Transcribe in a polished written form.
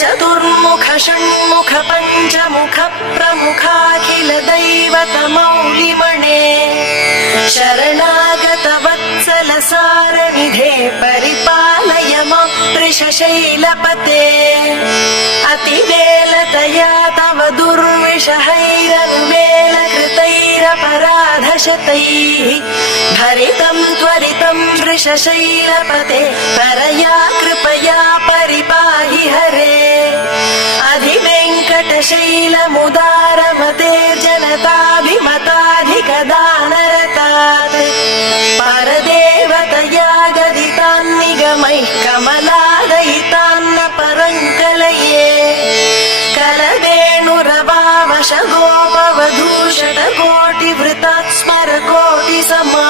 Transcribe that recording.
चतुर्मुख षण्मुख पञ्चमुख प्रमुखाखिल दैवतमौलिमणे शरणागत वत्सल सारनिधे परिपालय मां वृषशैलपते अतिवेलतया तव दुर्विषहैरनुवेलकृतैरपराधशतैः भरितं त्वरितं वृषशैलपते परया कृपया परिपाहि हरे अधिवेङ्कटशैलमुदारमतेर्जनताभिमताधिकदानरतात् परदेवतया गदितान्निगमैः कमलादयितान्न परङ्कलये कलवेणुरवावश गोपवधूषटकोटिवृतात् स्मरकोटिसमा